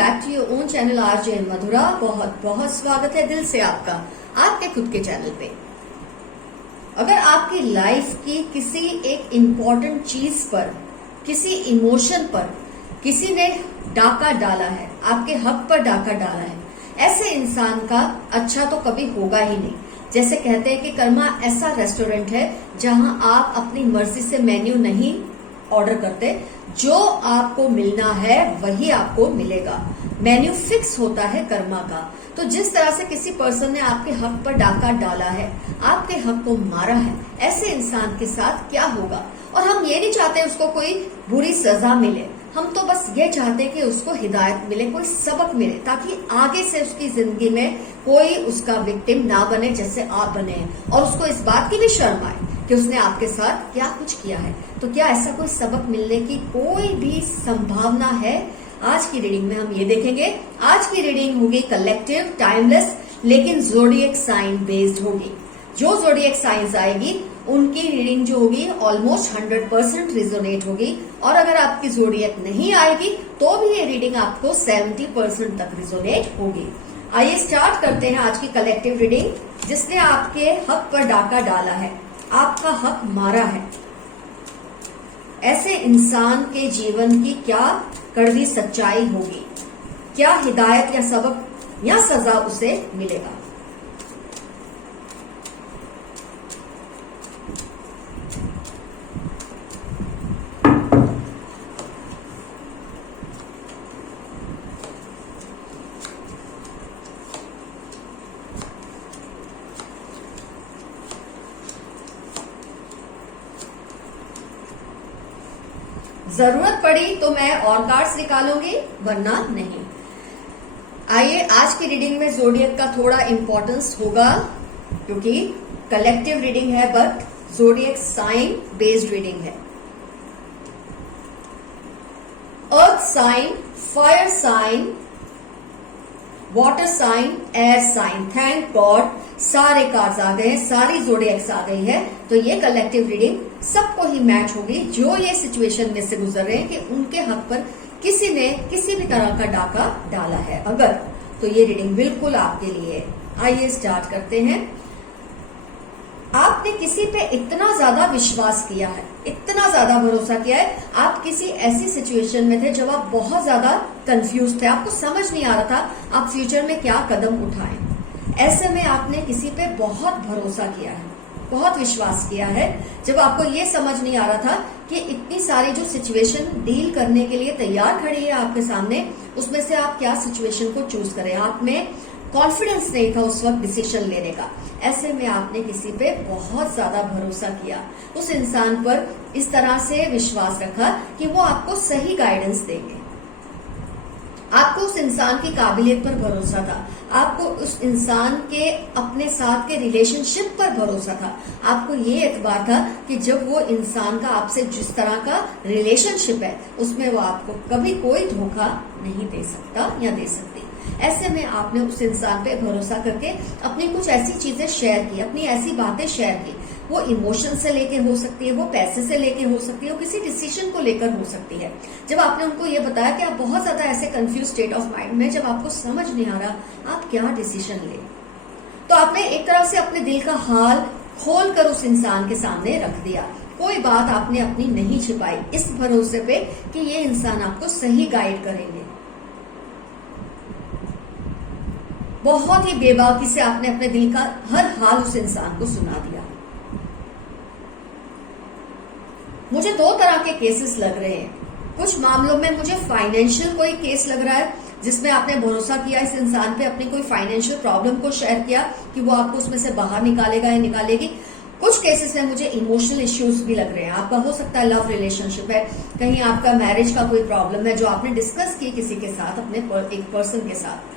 Back to your own channel RJ Madhura. बहुत बहुत स्वागत है दिल से आपका आपके खुद के चैनल पे। अगर आपकी लाइफ की किसी एक इम्पोर्टेंट चीज पर, किसी इमोशन पर किसी ने डाका डाला है, आपके हक पर डाका डाला है, ऐसे इंसान का अच्छा तो कभी होगा ही नहीं। जैसे कहते हैं कि कर्मा ऐसा रेस्टोरेंट है जहां आप अपनी मर्जी से मेन्यू नहीं ऑर्डर करते, जो आपको मिलना है वही आपको मिलेगा। मेन्यू फिक्स होता है कर्मा का। तो जिस तरह से किसी पर्सन ने आपके हक पर डाका डाला है, आपके हक को मारा है, ऐसे इंसान के साथ क्या होगा। और हम ये नहीं चाहते उसको कोई बुरी सजा मिले, हम तो बस ये चाहते हैं कि उसको हिदायत मिले, कोई सबक मिले, ताकि आगे से उसकी जिंदगी में कोई उसका विक्टिम ना बने जैसे आप बने हैं, और उसको इस बात की भी शर्म आए कि उसने आपके साथ क्या कुछ किया है। तो क्या ऐसा कोई सबक मिलने की कोई भी संभावना है? आज की रीडिंग में हम ये देखेंगे। आज की रीडिंग होगी कलेक्टिव, टाइमलेस, लेकिन ज़ोडिएक साइन बेस्ड होगी। जो ज़ोडिएक साइंस आएगी उनकी रीडिंग जो होगी ऑलमोस्ट 100% रिजोनेट होगी, और अगर आपकी ज़ोडिएक नहीं आएगी तो भी ये रीडिंग आपको 70% तक रिजोनेट होगी। आइए स्टार्ट करते हैं आज की कलेक्टिव रीडिंग। जिसने आपके हक पर डाका डाला है, आपका हक मारा है, ऐसे इंसान के जीवन की क्या कड़वी सच्चाई होगी, क्या हिदायत या सबक या सजा उसे मिलेगा। जरूरत पड़ी तो मैं और कार्ड्स निकालूंगी, वरना नहीं। आइए आज की रीडिंग में ज़ोडिएक का थोड़ा इंपॉर्टेंस होगा, क्योंकि कलेक्टिव रीडिंग है but zodiac sign based reading है। Earth sign, fire sign, water sign, air sign. Thank god सारे कार्ड्स आ गए हैं, सारी ज़ोडिएक्स आ गई है। तो ये कलेक्टिव रीडिंग सबको ही मैच होगी जो ये सिचुएशन में से गुजर रहे हैं कि उनके हक पर किसी ने किसी भी तरह का डाका डाला है। अगर तो ये रीडिंग बिल्कुल आपके लिए है। आइए स्टार्ट करते हैं। आपने किसी पे इतना ज्यादा विश्वास किया है, इतना ज्यादा भरोसा किया है, आप किसी ऐसी सिचुएशन में थे जब आप बहुत ज्यादा कंफ्यूज थे, आपको समझ नहीं आ रहा था आप फ्यूचर में क्या कदम उठाएं। ऐसे में आपने किसी पे बहुत भरोसा किया है, बहुत विश्वास किया है, जब आपको ये समझ नहीं आ रहा था कि इतनी सारी जो सिचुएशन डील करने के लिए तैयार खड़ी है आपके सामने, उसमें से आप क्या सिचुएशन को चूज करें। आप में कॉन्फिडेंस नहीं था उस वक्त डिसीजन लेने का। ऐसे में आपने किसी पे बहुत ज्यादा भरोसा किया, उस इंसान पर इस तरह से विश्वास रखा कि वो आपको सही गाइडेंस देंगे। आपको उस इंसान की काबिलियत पर भरोसा था, आपको उस इंसान के अपने साथ के रिलेशनशिप पर भरोसा था, आपको ये एतबार था कि जब वो इंसान का आपसे जिस तरह का रिलेशनशिप है उसमें वो आपको कभी कोई धोखा नहीं दे सकता या दे सकती। ऐसे में आपने उस इंसान पे भरोसा करके अपनी कुछ ऐसी चीजें शेयर की, अपनी ऐसी बातें शेयर की। वो इमोशन से लेके हो सकती है, वो पैसे से लेके हो सकती है, वो किसी डिसीजन को लेकर हो सकती है। जब आपने उनको ये बताया कि आप बहुत ज्यादा ऐसे कंफ्यूज स्टेट ऑफ माइंड में, जब आपको समझ नहीं आ रहा आप क्या डिसीजन ले, तो आपने एक तरह से अपने दिल का हाल खोल कर उस इंसान के सामने रख दिया। कोई बात आपने अपनी नहीं छिपाई, इस भरोसे पे कि ये इंसान आपको सही गाइड करेंगे। बहुत ही बेबाकी से आपने अपने दिल का हर हाल उस इंसान को सुना दिया। मुझे दो तरह के केसेस लग रहे हैं। कुछ मामलों में मुझे फाइनेंशियल कोई केस लग रहा है जिसमें आपने भरोसा किया इस इंसान पे, अपनी कोई फाइनेंशियल प्रॉब्लम को शेयर किया कि वो आपको उसमें से बाहर निकालेगा या निकालेगी। कुछ केसेस में मुझे इमोशनल इश्यूज भी लग रहे हैं। आपका हो सकता है लव रिलेशनशिप है, कहीं आपका मैरिज का कोई प्रॉब्लम है जो आपने डिस्कस की किसी के साथ, अपने एक पर्सन के साथ।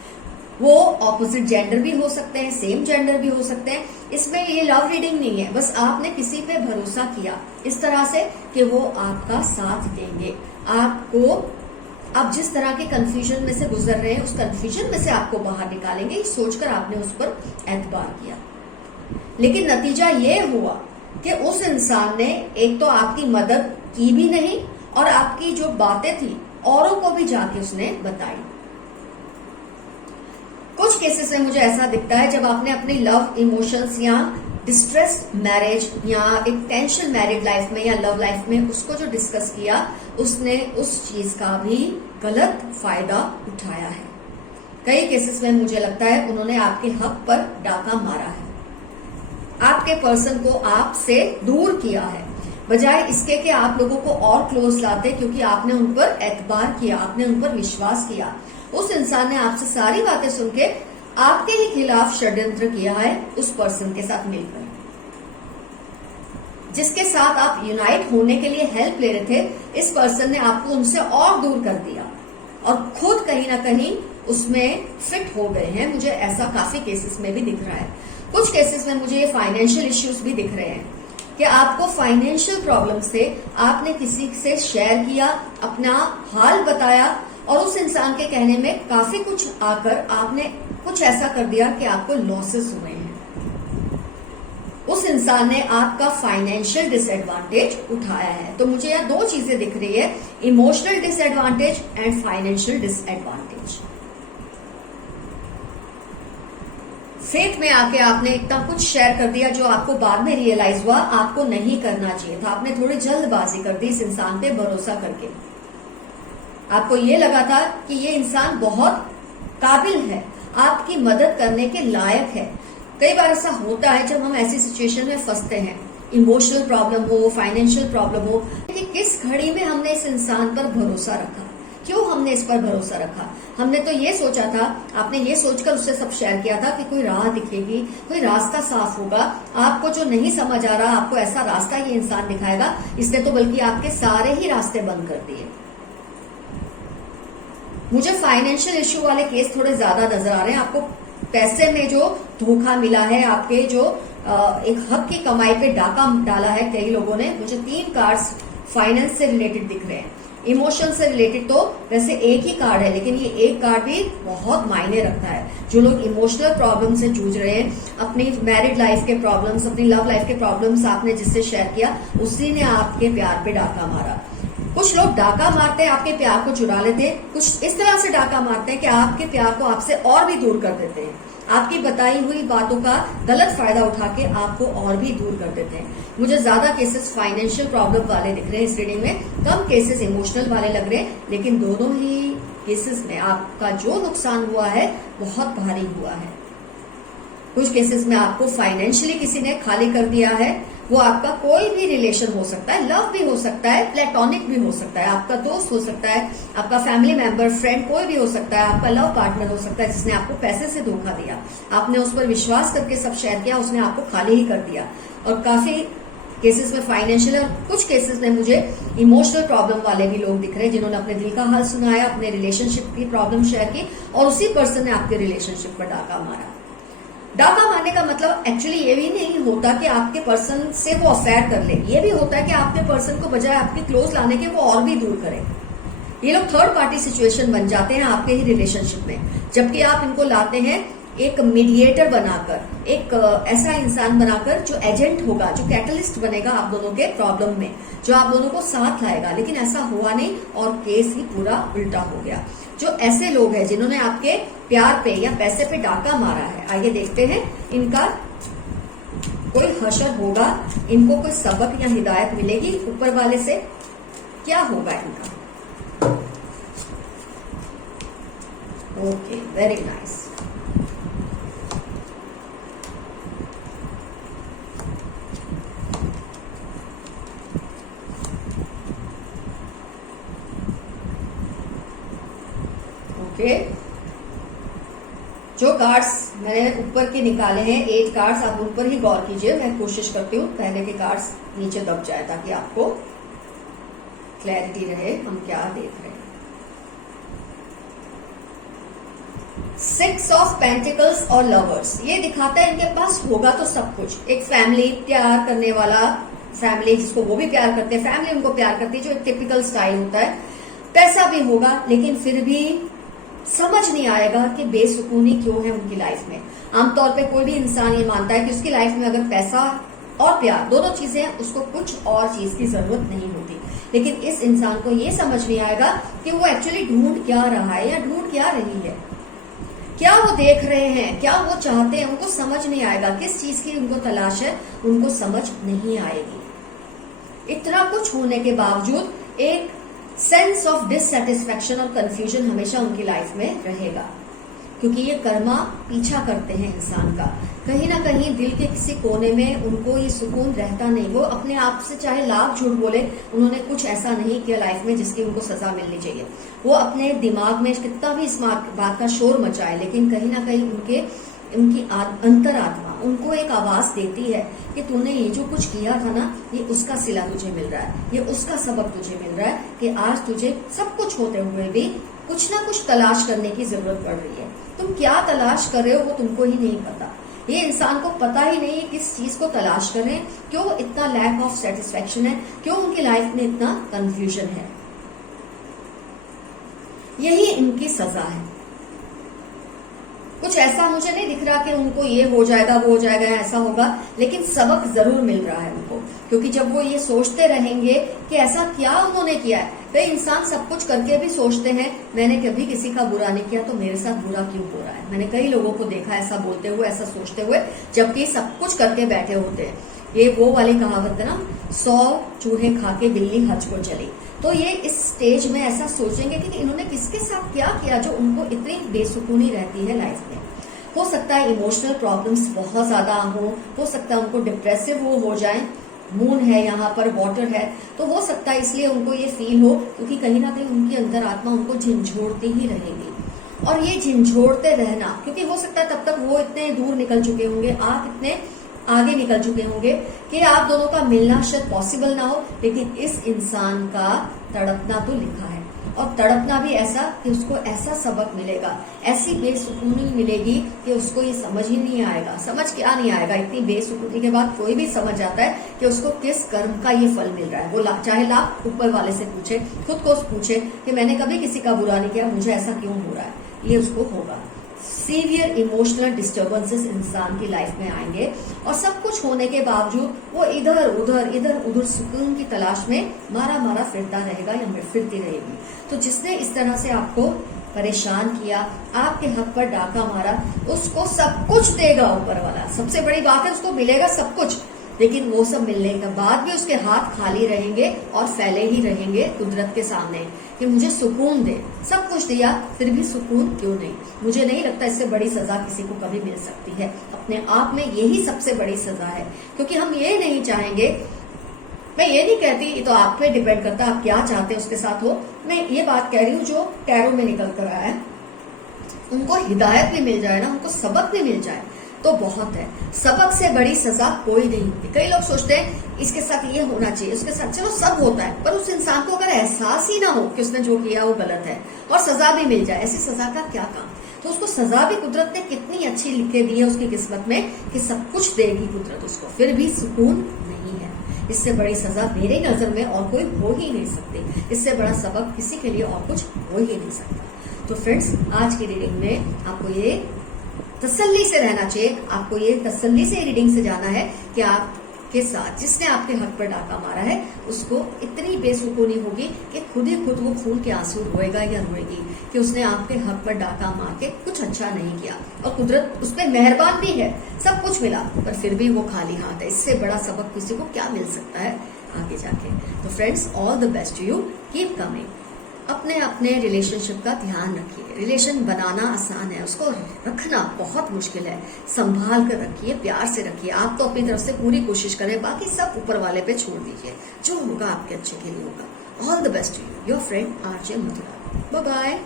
वो ऑपोजिट जेंडर भी हो सकते हैं, सेम जेंडर भी हो सकते हैं। इसमें ये लव रीडिंग नहीं है, बस आपने किसी पे भरोसा किया इस तरह से कि वो आपका साथ देंगे, आपको आप जिस तरह के कंफ्यूजन में से गुजर रहे हैं उस कंफ्यूजन में से आपको बाहर निकालेंगे, ये सोचकर आपने उस पर एतबार किया। लेकिन नतीजा ये हुआ कि उस इंसान ने एक तो आपकी मदद की भी नहीं, और आपकी जो बातें थी औरों को भी जाके उसने बताई। केसेस में मुझे ऐसा दिखता है जब आपने अपनी लव इमोशंस या डिस्ट्रेस मैरिज या एक टेंशन मैरिड लाइफ में या लव लाइफ में उसको जो डिस्कस किया, उसने उस चीज का भी गलत फायदा उठाया है। कई केसेस में मुझे लगता है उन्होंने आपके हक पर डाका मारा है, आपके पर्सन को आपसे दूर किया है, बजाय इसके कि आप लोगों को और क्लोज लाते, क्योंकि आपने उन पर एतबार किया, आपने उन पर विश्वास किया। उस इंसान ने आपसे सारी बातें सुन के आपके ही खिलाफ षड्यंत्र किया है उस पर्सन के साथ मिलकर, जिसके साथ आप यूनाइट होने के लिए हेल्प ले रहे थे। इस पर्सन ने आपको उनसे और दूर कर दिया और खुद कहीं ना कहीं उसमें फिट हो गए हैं। मुझे ऐसा काफी केसेस में भी दिख रहा है। कुछ केसेस में मुझे ये फाइनेंशियल इश्यूज भी दिख रहे हैं कि आपको फाइनेंशियल प्रॉब्लम से आपने किसी से शेयर किया, अपना हाल बताया और उस इंसान के कहने में काफी कुछ आकर आपने कुछ ऐसा कर दिया कि आपको लॉसेस हुए हैं। उस इंसान ने आपका फाइनेंशियल डिसएडवांटेज उठाया है। तो मुझे यहाँ दो चीजें दिख रही है, emotional disadvantage and financial disadvantage. Faith में आके आपने इतना कुछ शेयर कर दिया जो आपको बाद में रियलाइज हुआ आपको नहीं करना चाहिए था। आपने थोड़ी जल्दबाजी कर दी इस इंसान पे भरोसा करके। आपको ये लगा था कि ये इंसान बहुत काबिल है, आपकी मदद करने के लायक है। कई बार ऐसा होता है जब हम ऐसी सिचुएशन में फंसते हैं, इमोशनल प्रॉब्लम हो, फाइनेंशियल प्रॉब्लम हो, कि किस घड़ी में हमने इस इंसान पर भरोसा रखा, क्यों हमने इस पर भरोसा रखा। हमने तो ये सोचा था, आपने ये सोचकर उससे सब शेयर किया था कि कोई राह दिखेगी, कोई रास्ता साफ होगा, आपको जो नहीं समझ आ रहा आपको ऐसा रास्ता ये इंसान दिखाएगा। इसने तो बल्कि आपके सारे ही रास्ते बंद कर दिए। मुझे फाइनेंशियल इश्यू वाले केस थोड़े ज्यादा नजर आ रहे हैं। आपको पैसे में जो धोखा मिला है, आपके जो एक हक की कमाई पे डाका डाला है कई लोगों ने। मुझे 3 कार्ड्स फाइनेंस से रिलेटेड दिख रहे हैं। इमोशन से रिलेटेड तो वैसे एक ही कार्ड है, लेकिन ये एक कार्ड भी बहुत मायने रखता है। जो लोग इमोशनल प्रॉब्लम से जूझ रहे हैं, अपनी मैरिड लाइफ के प्रॉब्लम्स, अपनी लव लाइफ के प्रॉब्लम्स आपने जिससे शेयर किया, उसी ने आपके प्यार पे डाका मारा। कुछ लोग डाका मारते हैं, आपके प्यार को चुरा लेते हैं। कुछ इस तरह से डाका मारते हैं कि आपके प्यार को आपसे और भी दूर कर देते हैं। आपकी बताई हुई बातों का गलत फायदा उठा के आपको और भी दूर कर देते हैं। मुझे ज्यादा केसेस फाइनेंशियल प्रॉब्लम वाले दिख रहे हैं इस रीडिंग में, कम केसेस इमोशनल वाले लग रहे हैं। लेकिन दोनों ही केसेस में आपका जो नुकसान हुआ है बहुत भारी हुआ है। कुछ केसेस में आपको फाइनेंशियली किसी ने खाली कर दिया है। वो आपका कोई भी रिलेशन हो सकता है, लव भी हो सकता है, प्लेटोनिक भी हो सकता है, आपका दोस्त हो सकता है, आपका फैमिली मेंबर, फ्रेंड, कोई भी हो सकता है, आपका लव पार्टनर हो सकता है जिसने आपको पैसे से धोखा दिया। आपने उस पर विश्वास करके सब शेयर किया, उसने आपको खाली ही कर दिया। और काफी केसेस में फाइनेंशियल और कुछ केसेस में मुझे इमोशनल प्रॉब्लम वाले भी लोग दिख रहे हैं जिन्होंने अपने दिल का हाल सुनाया, अपने रिलेशनशिप की प्रॉब्लम शेयर की और उसी पर्सन ने आपके रिलेशनशिप पर डाका मारा। डाका मारने का मतलब एक्चुअली ये भी नहीं होता कि आपके पर्सन से वो अफेयर कर ले। ये भी होता है कि आपके पर्सन को बजाय आपके क्लोज लाने के वो और भी दूर करे। ये लोग थर्ड पार्टी सिचुएशन बन जाते हैं आपके ही रिलेशनशिप में, जबकि आप इनको लाते हैं एक मीडिएटर बनाकर, एक ऐसा इंसान बनाकर जो एजेंट होगा, जो कैटलिस्ट बनेगा आप दोनों के प्रॉब्लम में, जो आप दोनों को साथ लाएगा। लेकिन ऐसा हुआ नहीं और केस ही पूरा उल्टा हो गया। जो ऐसे लोग हैं जिन्होंने आपके प्यार पे या पैसे पे डाका मारा है, आइए देखते हैं इनका कोई हशर होगा, इनको कोई सबक या हिदायत मिलेगी ऊपर वाले से, क्या होगा इनका। Okay, very nice. ओके, जो कार्ड्स मैंने ऊपर के निकाले हैं 8 कार्ड्स, आप उन पर ही गौर कीजिए। मैं कोशिश करती हूँ पहले के कार्ड्स नीचे दब जाए ताकि आपको क्लैरिटी रहे हम क्या देख रहे हैं। 6 ऑफ पेंटिकल्स और लवर्स, ये दिखाता है इनके पास होगा तो सब कुछ। एक फैमिली, प्यार करने वाला फैमिली जिसको वो भी प्यार करते हैं, फैमिली उनको प्यार करती है, जो एक टिपिकल स्टाइल होता है। पैसा भी होगा लेकिन फिर भी समझ नहीं आएगा कि बेसुकूनी क्यों है उनकी लाइफ में। आमतौर पे कोई भी इंसान ये मानता है कि उसकी लाइफ में अगर पैसा और प्यार दोनों चीजें हैं, उसको कुछ और चीज की जरूरत नहीं होती। लेकिन इस इंसान को ये समझ नहीं आएगा कि वो एक्चुअली ढूंढ क्या रहा है या ढूंढ क्या रही है। क्या वो देख रहे हैं, क्या वो चाहते हैं, उनको समझ नहीं आएगा। किस चीज की उनको तलाश है, उनको समझ नहीं आएगी। इतना कुछ होने के बावजूद एक सेंस ऑफ डिससेटिस्फैक्शन और कंफ्यूजन हमेशा उनकी लाइफ में रहेगा, क्योंकि ये कर्मा पीछा करते हैं इंसान का। कहीं ना कहीं दिल के किसी कोने में उनको ये सुकून रहता नहीं। वो अपने आप से चाहे लाख झूठ बोले, उन्होंने कुछ ऐसा नहीं किया लाइफ में जिसकी उनको सजा मिलनी चाहिए। वो अपने दिमाग में कितना भी इस बात का शोर मचाए, लेकिन कहीं ना कहीं उनकी अंतरात्मा उनको एक आवाज देती है कि तूने ये जो कुछ किया था ना, ये उसका सिला तुझे मिल रहा है, ये उसका सबक तुझे मिल रहा है कि आज तुझे सब कुछ होते हुए भी कुछ ना कुछ तलाश करने की जरूरत पड़ रही है। तुम क्या तलाश कर रहे हो वो तुमको ही नहीं पता। ये इंसान को पता ही नहीं है किस चीज को तलाश कर रहे हैं, क्यों इतना लैक ऑफ सेटिस्फेक्शन है, क्यों उनकी लाइफ में इतना कंफ्यूजन है। यही इनकी सजा है। कुछ ऐसा मुझे नहीं दिख रहा कि उनको ये हो जाएगा, वो हो जाएगा, ऐसा होगा, लेकिन सबक जरूर मिल रहा है उनको। क्योंकि जब वो ये सोचते रहेंगे कि ऐसा क्या उन्होंने किया है, कई इंसान सब कुछ करके भी सोचते हैं मैंने कभी किसी का बुरा नहीं किया तो मेरे साथ बुरा क्यों हो रहा है। मैंने कई लोगों को देखा ऐसा बोलते हुए, ऐसा सोचते हुए, जबकि सब कुछ करके बैठे होते हैं। ये वो वाली कहावत है ना, 100 चूहे खा के बिल्ली हज को चली। तो ये इस स्टेज में ऐसा सोचेंगे कि इन्होंने किसके साथ क्या किया जो उनको इतनी बेसुकूनी रहती है लाइफ में। हो सकता है इमोशनल प्रॉब्लम्स बहुत ज्यादा हो सकता है उनको डिप्रेसिव हो जाए। मून है यहाँ पर, वाटर है, तो हो सकता है इसलिए उनको ये फील हो, क्योंकि कहीं ना कहीं उनकी अंतरात्मा उनको झिंझोड़ती ही रहेगी। और ये झिंझोड़ते रहना, क्योंकि हो सकता है तब तक वो इतने दूर निकल चुके होंगे, आप इतने आगे निकल चुके होंगे कि आप दोनों का मिलना शायद पॉसिबल ना हो, लेकिन इस इंसान का तड़पना तो लिखा है। और तड़पना भी ऐसा कि उसको ऐसा सबक मिलेगा, ऐसी बेसुकूनी मिलेगी कि उसको ये समझ ही नहीं आएगा। समझ क्या नहीं आएगा, इतनी बेसुकूनी के बाद कोई भी समझ आता है कि उसको किस कर्म का ये फल मिल रहा है। वो चाहे लाख ऊपर वाले से पूछे, खुद को पूछे कि मैंने कभी किसी का बुरा नहीं किया, मुझे ऐसा क्यों हो रहा है, ये उसको होगा। सीवियर इमोशनल डिस्टर्बेंसेस इंसान की लाइफ में आएंगे और सब कुछ होने के बावजूद वो इधर उधर सुकून की तलाश में मारा फिरता रहेगा या फिरती रहेगी। तो जिसने इस तरह से आपको परेशान किया, आपके हक पर डाका मारा, उसको सब कुछ देगा ऊपर वाला। सबसे बड़ी बात है उसको मिलेगा सब कुछ, लेकिन वो सब मिलने के बाद भी उसके हाथ खाली रहेंगे और फैले ही रहेंगे कुदरत के सामने कि मुझे सुकून दे। सब कुछ दिया फिर भी सुकून क्यों नहीं। मुझे नहीं लगता इससे बड़ी सजा किसी को कभी मिल सकती है। अपने आप में यही सबसे बड़ी सजा है, क्योंकि हम ये नहीं चाहेंगे। मैं ये नहीं कहती, ये तो आप पे डिपेंड करता है आप क्या चाहते हैं उसके साथ हो। मैं ये बात कह रही हूँ जो टैरो में निकल कर आया है, उनको हिदायत भी मिल जाए ना, उनको सबक भी मिल जाए तो बहुत है। सबक से बड़ी सजा कोई नहीं होती। कई लोग सोचते हैं इसके साथ ये होना चाहिए, उसके साथ, चलो सब होता है, पर उस इंसान को अगर एहसास ही ना हो कि उसने जो किया वो गलत है और सजा भी मिल जाए, ऐसी सजा का क्या काम। तो उसको सजा भी कुदरत ने कितनी अच्छी लिख के दी है उसकी किस्मत में कि सब कुछ देगी कुदरत उसको, फिर भी सुकून नहीं है। इससे बड़ी सजा मेरी नजर में और कोई हो ही नहीं सकती। इससे बड़ा सबक किसी के लिए और कुछ हो ही नहीं सकता। तो फ्रेंड्स, आज की रीडिंग में आपको ये तसल्ली से रहना चाहिए, आपको ये तसल्ली से रीडिंग से जाना है कि आपके साथ जिसने आपके हक पर डाका मारा है उसको इतनी बेसुकूनी होगी कि खुद ही खुद वो खून के आंसू रोएगा या रोएगी कि उसने आपके हक पर डाका मार के कुछ अच्छा नहीं किया। और कुदरत उस पर मेहरबान भी है, सब कुछ मिला, पर फिर भी वो खाली हाथ है। इससे बड़ा सबक किसी को क्या मिल सकता है आगे जाके। तो friends, all the best to you, keep coming. अपने अपने रिलेशनशिप का ध्यान रखिए। रिलेशन बनाना आसान है, उसको रखना बहुत मुश्किल है। संभाल कर रखिए, प्यार से रखिए। आप तो अपनी तरफ से पूरी कोशिश करें, बाकी सब ऊपर वाले पे छोड़ दीजिए। जो होगा आपके अच्छे के लिए होगा। All the best to you, your friend RJ Mathura. Bye bye.